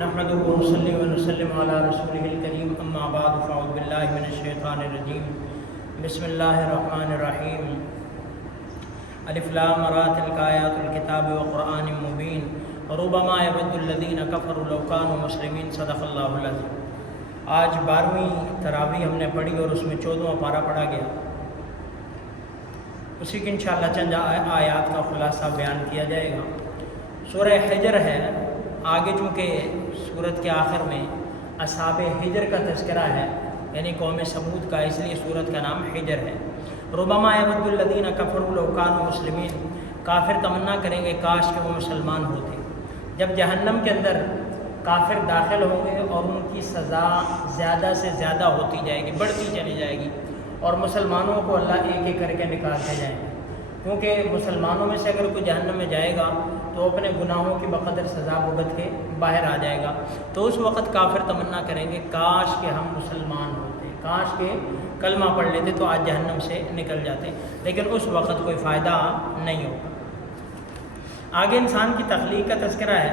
نحمده ونصلي ونسلم على رسوله الكريم اما بعد فاعوذ بالله من الشیطان الرجیم بسم اللہ الرحمن الرحیم الف لام را تلک آیات الکتاب وقرآن مبین ربما یود الذین کفروا لو کانوا مسلمین صدق اللہ العظیم۔ آج 12ویں تراویح ہم نے پڑھی اور اس میں 14واں پارہ پڑھا گیا، اسی کی انشاءاللہ چند آیات کا خلاصہ بیان کیا جائے گا۔ سورہ حجر ہے، آگے چونکہ سورت کے آخر میں اصحاب حجر کا تذکرہ ہے، یعنی قوم سمود کا، اس لیے سورت کا نام حجر ہے۔ ربما یود الذین کفروا لو کانوا مسلمین، کافر تمنا کریں گے کاش کہ وہ مسلمان ہوتے۔ جب جہنم کے اندر کافر داخل ہوں گے اور ان کی سزا زیادہ سے زیادہ ہوتی جائے گی، بڑھتی چلی جائے گی، اور مسلمانوں کو اللہ ایک ایک کر کے نکالتے جائیں گے، کیونکہ مسلمانوں میں سے اگر کوئی جہنم میں جائے گا تو اپنے گناہوں کی بقدر سزا بھگت کے باہر آ جائے گا۔ تو اس وقت کافر تمنا کریں گے کاش کہ ہم مسلمان ہوتے، کاش کہ کلمہ پڑھ لیتے تو آج جہنم سے نکل جاتے، لیکن اس وقت کوئی فائدہ نہیں ہوگا۔ آگے انسان کی تخلیق کا تذکرہ ہے،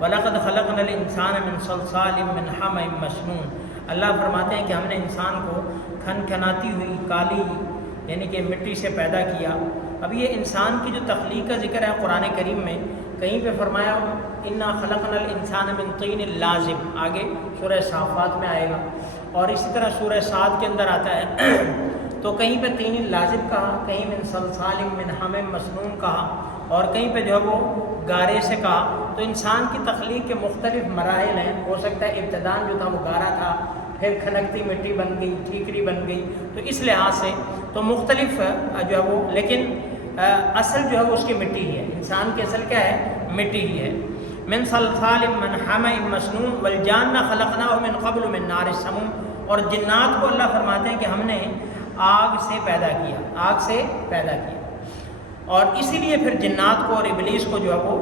وَلَقَدْ خَلَقْنَا الْإِنسَانَ مِنْ صَلْصَالٍ مِّنْ حَمَإٍ مَّسْنُونٍ۔ اللہ فرماتے ہیں کہ ہم نے انسان کو کھنکھناتی ہوئی کالی یعنی کہ مٹی سے پیدا کیا۔ اب یہ انسان کی جو تخلیق کا ذکر ہے قرآن کریم میں، کہیں پہ فرمایا اِنَّا خَلَقْنَا الْإِنسَانَ مِنْ طِينٍ لَازِبٍ، آگے سورہ صافات میں آئے گا، اور اسی طرح سورہ صاد کے اندر آتا ہے تو کہیں پہ طین لازب کہا، کہیں من صلصال من حمأ مسنون کہا، اور کہیں پہ جو ہے وہ گارے سے کہا۔ تو انسان کی تخلیق کے مختلف مراحل ہیں، ہو سکتا ہے ابتداءً جو تھا وہ گارا تھا، پھر کھنکتی مٹی بن گئی، ٹھیکری بن گئی، تو اس لحاظ سے تو مختلف جو ہے وہ، لیکن اصل جو ہے وہ اس کی مٹی ہی ہے، انسان کی اصل کیا ہے؟ مٹی ہی ہے۔ من صلصال من حمأ مسنون والجان خلقناه من قبل من نار السموم، اور جنات کو اللہ فرماتے ہیں کہ ہم نے آگ سے پیدا کیا، آگ سے پیدا کیا، اور اسی لیے پھر جنات کو اور ابلیس کو جو ہے وہ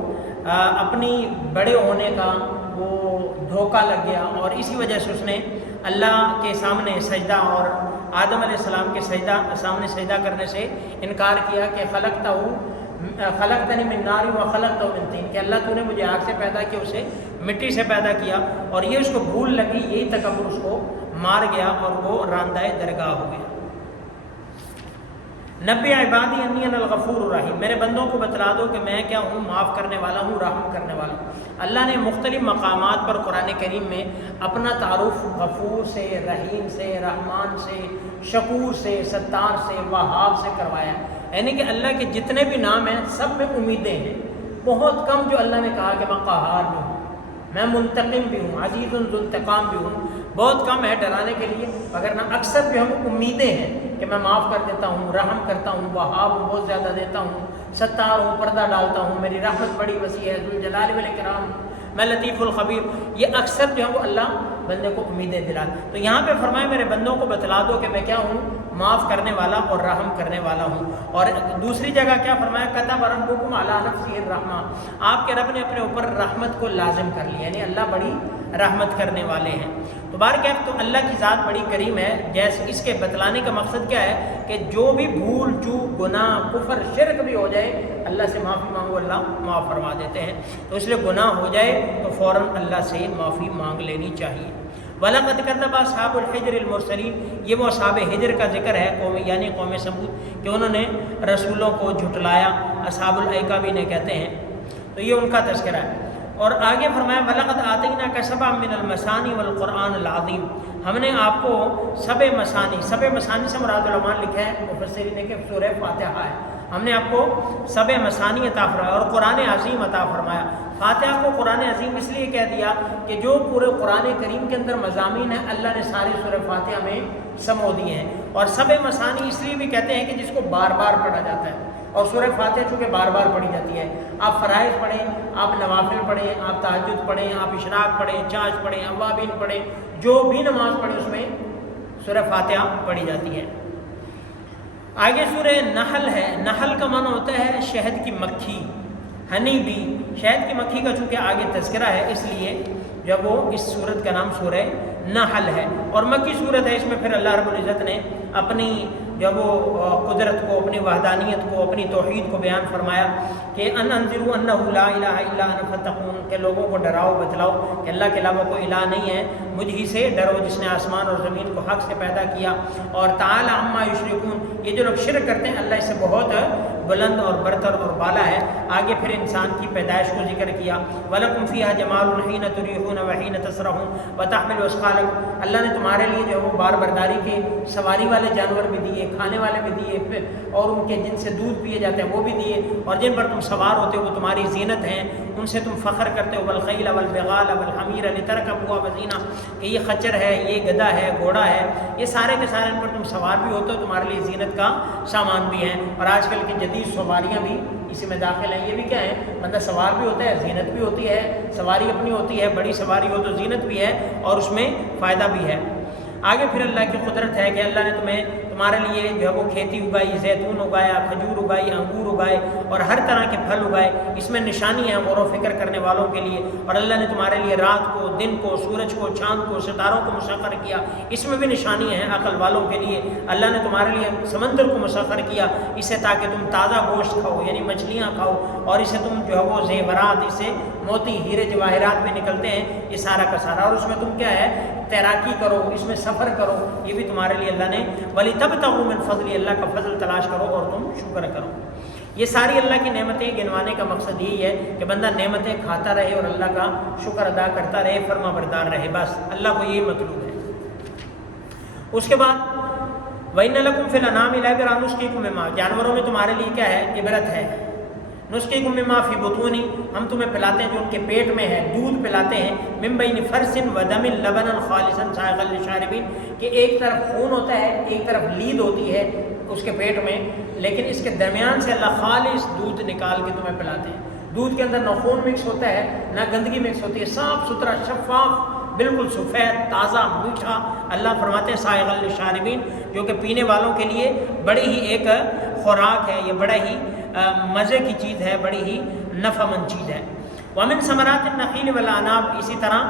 اپنی بڑے ہونے کا وہ دھوکہ لگ گیا، اور اسی وجہ سے اس نے اللہ کے سامنے سجدہ اور آدم علیہ السلام کے سامنے سجدہ کرنے سے انکار کیا کہ خلقتنی من نار و خلقتہ من طین، کہ اللہ تو نے مجھے آگ سے پیدا کیا، اسے مٹی سے پیدا کیا، اور یہ اس کو بھول لگی، یہی تکبر اس کو مار گیا اور وہ راندہ درگاہ ہو گیا۔ نبی عبادی انی انا الغفور الرحیم، میرے بندوں کو بتلا دو کہ میں کیا ہوں، معاف کرنے والا ہوں، رحم کرنے والا ہوں۔ اللہ نے مختلف مقامات پر قرآن کریم میں اپنا تعارف غفور سے، رحیم سے، رحمان سے، شکور سے، ستار سے، وہاب سے کروایا، یعنی کہ اللہ کے جتنے بھی نام ہیں سب میں امیدیں ہیں۔ بہت کم جو اللہ نے کہا کہ میں قہار بھی ہوں، میں منتقم بھی ہوں، عزیز ذو انتقام بھی ہوں، بہت کم ہے ڈرانے کے لیے، مگر نہ اکثر جو ہم امیدیں ہیں کہ میں معاف کر دیتا ہوں، رحم کرتا ہوں، وہاب ہوں، بہت زیادہ دیتا ہوں، ستار ہوں، پردہ ڈالتا ہوں، میری رحمت بڑی وسیع ہے، ذو الجلال والاکرام، میں لطیف الخبیر، یہ اکثر جو ہے وہ اللہ بندے کو امیدیں دلا۔ تو یہاں پہ فرمائے میرے بندوں کو بتلا دو کہ میں کیا ہوں، معاف کرنے والا اور رحم کرنے والا ہوں۔ اور دوسری جگہ کیا فرمایا؟ کتب ربکم علی نفسہ الرحمہ، آپ کے رب نے اپنے اوپر رحمت کو لازم کر لیا، یعنی اللہ بڑی رحمت کرنے والے ہیں۔ تو بہرکیف تو اللہ کی ذات بڑی کریم ہے، جیسے اس کے بتلانے کا مقصد کیا ہے کہ جو بھی بھول چوک، گناہ، کفر، شرک بھی ہو جائے اللہ سے معافی مانگو، اللہ معاف فرما دیتے ہیں۔ تو اس لیے گناہ ہو جائے تو فوراً اللہ سے معافی مانگ لینی چاہیے۔ وَلَقَدْ كَذَّبَ أَصْحَابُ الْحِجْرِ الْمُرْسَلِينَ، یہ وہ اصحاب حجر کا ذکر ہے، یعنی قوم سمود، کہ انہوں نے رسولوں کو جھٹلایا، اصحاب الایکہ بھی انہیں کہتے ہیں، تو یہ ان کا تذکرہ ہے۔ اور آگے فرمایا وَلَقَدْ آتَيْنَاكَ سَبْعًا مِّنَ الْمَثَانِي وَالْقُرْآنِ الْعَظِيمِ، ہم نے آپ کو سبع مثانی سے مراد علماء نے لکھا ہے مفسرین نے کہ سورہ فاتحہ ہے، ہم نے آپ کو سبع مثانی عطا فرمایا اور قرآن عظیم عطا فرمایا۔ فاتحہ کو قرآن عظیم اس لیے کہہ دیا کہ جو پورے قرآن کریم کے اندر مضامین ہیں اللہ نے سارے سورہ فاتحہ میں سمو دیے ہیں، اور سبع مثانی اس لیے بھی کہتے ہیں کہ جس کو بار بار پڑھا جاتا ہے، اور سورہ فاتحہ چونکہ بار بار پڑھی جاتی ہے، آپ فرائض پڑھیں، آپ نوافل پڑھیں، آپ تہجد پڑھیں، آپ اشراق پڑھیں، چاش پڑھیں، اوابین پڑھیں، جو بھی نماز پڑھیں اس میں سورہ فاتحہ پڑھی جاتی ہے۔ آگے سورہ نحل ہے، نحل کا معنی ہوتا ہے شہد کی مکھی، ہنی بی، شہد کی مکھی کا چونکہ آگے تذکرہ ہے اس لیے جب وہ اس سورت کا نام سورہ نحل ہے، اور مکی سورت ہے، اس میں پھر اللہ رب العزت نے اپنی جو وہ قدرت کو، اپنی وحدانیت کو، اپنی توحید کو بیان فرمایا کہ ان انذروا انہ لا الہ الا انا فاتقون، کہ لوگوں کو ڈراؤ بتلاؤ کہ اللہ کے علاوہ کوئی الہ نہیں ہے، مجھ ہی سے ڈرو جس نے آسمان اور زمین کو حق سے پیدا کیا، اور تعالی عما یشرکون، یہ جو لوگ شرک کرتے ہیں اللہ اس سے بہت بلند اور برتر اور بالا ہے۔ آگے پھر انسان کی پیدائش کو ذکر کیا، وَلَكُمْ فِيهَا جَمَالٌ حِينَ تُرِيحُونَ وَحِينَ تَسْرَحُونَ وَتَحْمِلُ أَثْقَالَكُمْ، اللہ نے تمہارے لیے جو بار برداری کے سواری والے جانور بھی دیے، کھانے والے بھی دیے، اور ان کے جن سے دودھ پیے جاتے ہیں وہ بھی دیے، اور جن پر تم سوار ہوتے ہو وہ تمہاری زینت ہیں، ان سے تم فخر کرتے ہو، وَالْخَيْلَ وَالْبِغَالَ وَالْحَمِيرَ لِتَرْكَبُوهَا وَزِينَةً، کہ یہ خچر ہے، یہ گدھا ہے، گھوڑا ہے، یہ سارے کے سارے ان پر تم سوار بھی ہوتے ہو، تمہارے لیے زینت کا سامان بھی ہے۔ اور آج کل کی جدید سواریاں بھی اسی میں داخل ہیں، یہ بھی کیا ہے، بندہ سوار بھی ہوتا ہے، زینت بھی ہوتی ہے، سواری اپنی ہوتی ہے، بڑی سواری ہو تو زینت بھی ہے اور اس میں فائدہ بھی ہے۔ آگے پھر اللہ کی قدرت ہے کہ اللہ نے تمہارے لیے جو ہے وہ کھیتی اگائی، زیتون اگایا، کھجور اگائی، انگور اگائے، اور ہر طرح کے پھل اگائے، اس میں نشانی ہے غور و فکر کرنے والوں کے لیے۔ اور اللہ نے تمہارے لیے رات کو، دن کو، سورج کو، چاند کو، ستاروں کو مسخر کیا، اس میں بھی نشانی ہے عقل والوں کے لیے۔ اللہ نے تمہارے لیے سمندر کو مسخر کیا، اسے تاکہ تم تازہ گوشت کھاؤ، یعنی مچھلیاں کھاؤ، اور اسے تم جو ہے وہ زیورات، اسے موتی، ہیرے جواہرات میں نکلتے ہیں، یہ سارا کا سارا، اور اس میں تم کیا ہے تیراکی کرو، اس میں سفر کرو، یہ بھی تمہارے لیے اللہ نے وَلِتَبْتَغُوا مِنْ فَضْلِهِ، اللہ کا فضل تلاش کرو اور تم شکر کرو۔ یہ ساری اللہ کی نعمتیں گنوانے کا مقصد یہی ہے کہ بندہ نعمتیں کھاتا رہے اور اللہ کا شکر ادا کرتا رہے، فرما بردار رہے، بس اللہ کو یہی مطلوب ہے۔ اس کے بعد وَإِنَّ لَكُمْ فِي الْأَنْعَامِ لَعِبْرَةً نُسْقِيكُم مِّمَّا، جانوروں میں تمہارے لیے کیا ہے، عبرت ہے۔ نسقیکم مما فی بطونی، ہم تمہیں پلاتے ہیں جو ان کے پیٹ میں ہے، دودھ پلاتے ہیں، من بین فرث ودم لبنا خالصا سائغا للشاربین، کہ ایک طرف خون ہوتا ہے، ایک طرف لید ہوتی ہے اس کے پیٹ میں، لیکن اس کے درمیان سے اللہ خالص دودھ نکال کے تمہیں پلاتے ہیں۔ دودھ کے اندر نہ خون مکس ہوتا ہے، نہ گندگی مکس ہوتی ہے، صاف ستھرا، شفاف، بالکل سفید، تازہ، میٹھا، اللہ فرماتے ہیں سائغا للشاربین، جو کہ پینے والوں کے لیے بڑی ہی ایک خوراک ہے، یہ بڑا ہی مزے کی چیز ہے، بڑی ہی نفع مند چیز ہے۔ وَمِن ثَمَرَاتِ النَّخِيلِ وَالْأَعْنَابِ، اسی طرح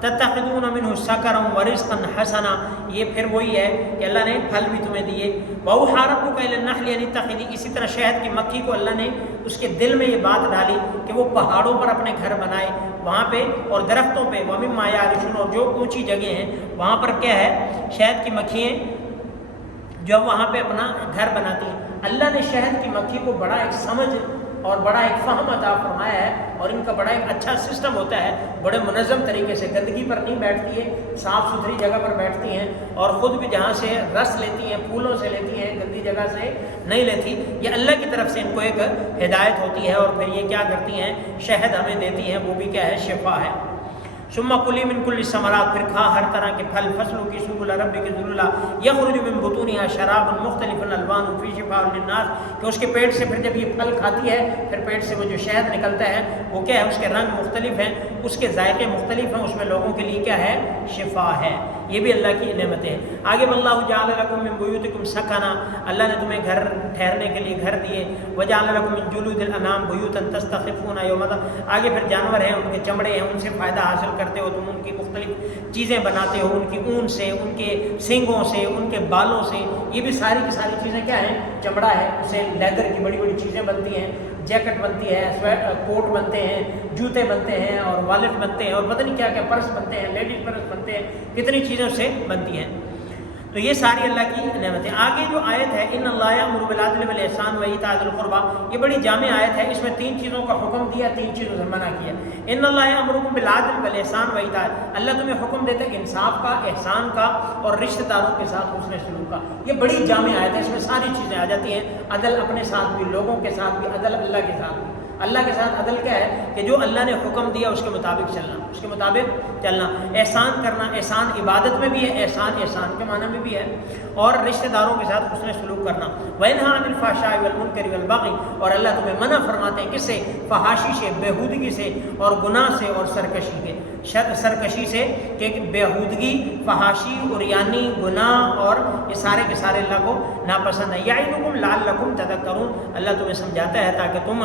تَتَّخِذُونَ مِنْهُ سَكَرًا وَرِزْقًا حَسَنًا، یہ پھر وہی ہے کہ اللہ نے پھل بھی تمہیں دیے۔ وَأَوْحَىٰ رَبُّكَ إِلَى النَّحْلِ أَنِ اتَّخِذِي، اسی طرح شہد کی مکھی کو اللہ نے اس کے دل میں یہ بات ڈالی کہ وہ پہاڑوں پر اپنے گھر بنائے، وہاں پہ اور درختوں پہ، وَمِمَّا يَعْرِشُونَ، اور جو اونچی جگہیں ہیں وہاں پر کیا ہے، شہد کی مکھیاں جو وہاں پہ اپنا گھر بناتی ہیں۔ اللہ نے شہد کی مکھی کو بڑا ایک سمجھ اور بڑا ایک فہم عطا فرمایا ہے، اور ان کا بڑا ایک اچھا سسٹم ہوتا ہے، بڑے منظم طریقے سے، گندگی پر نہیں بیٹھتی ہے، صاف ستھری جگہ پر بیٹھتی ہیں، اور خود بھی جہاں سے رس لیتی ہیں، پھولوں سے لیتی ہیں، گندی جگہ سے نہیں لیتی۔ یہ اللہ کی طرف سے ان کو ایک ہدایت ہوتی ہے، اور پھر یہ کیا کرتی ہیں، شہد ہمیں دیتی ہیں، وہ بھی کیا ہے، شفا ہے۔ ثم کلی من کل الثمرات، پھر کھا ہر طرح کے پھل، فصلوں کی سبل ربک ذللا یخرج من بطونها شراب مختلف الوان فی شفاء للناس، کہ اس کے پیٹ سے پھر جب یہ پھل کھاتی ہے، پھر پیٹ سے وہ جو شہد نکلتا ہے وہ کیا ہے، اس کے رنگ مختلف ہیں، اس کے ذائقے مختلف ہیں، اس میں لوگوں کے لیے کیا ہے، شفا ہے۔ یہ بھی اللہ کی نعمتیں ہیں۔ آگے واللہ جعل لکم من بیوتکم سکنا، اللہ نے تمہیں گھر ٹھہرنے کے لیے گھر دیے، وجعل لکم من جلود الانعام بیوتا تستخفون یوم، آگے پھر جانور ہیں، ان کے چمڑے ہیں، ان سے فائدہ حاصل کرتے ہو تم، ان کی مختلف چیزیں بناتے ہو، ان کی اون سے، ان کے سینگوں سے، ان کے بالوں سے، یہ بھی ساری کی ساری چیزیں کیا ہیں، چمڑا ہے، اسے لیدر کی بڑی بڑی چیزیں بنتی ہیں، جیکٹ بنتی ہے، کوٹ بنتے ہیں، جوتے بنتے ہیں، اور والٹ بنتے ہیں، اور پتہ نہیں کیا کیا پرس بنتے ہیں، لیڈیز پرس بنتے ہیں، کتنی چیزوں سے بنتی ہیں۔ تو یہ ساری اللہ کی نعمتیں۔ آگے جو آیت ہے ان اللہ یأمر بالعدل والاحسان وایتاء ذی القربی، یہ بڑی جامع آیت ہے، اس میں 3 چیزوں کا حکم دیا، 3 چیزوں سے منع کیا۔ ان اللہ یأمرکم بالعدل والاحسان وایتاء، اللہ تمہیں حکم دیتا ہے انصاف کا، احسان کا، اور رشتہ داروں کے ساتھ حسن سلوک کا۔ یہ بڑی جامع آیت ہے، اس میں ساری چیزیں آ جاتی ہیں، عدل اپنے ساتھ بھی، لوگوں کے ساتھ بھی عدل، اللہ کے ساتھ بھی۔ اللہ کے ساتھ عدل کیا ہے کہ جو اللہ نے حکم دیا اس کے مطابق چلنا، اس کے مطابق چلنا، احسان کرنا، احسان عبادت میں بھی ہے، احسان احسان کے معنی میں بھی ہے، اور رشتہ داروں کے ساتھ حسن سلوک کرنا۔ وَيَنْهَىٰ عَنِ الْفَحْشَاءِ وَالْمُنكَرِ وَالْبَغْيِ، اور اللہ تمہیں منع فرماتے ہیں کس سے، فحاشی سے، بےہودگی سے، اور گناہ سے، اور سرکشی کے، سرکشی سے، کہ بےہودگی، فحاشی، عریانی، گناہ، اور یہ سارے کے سارے اللہ کو ناپسند ہے۔ یعظکم لعلکم تذکرون، اللہ تمہیں سمجھاتا ہے تاکہ تم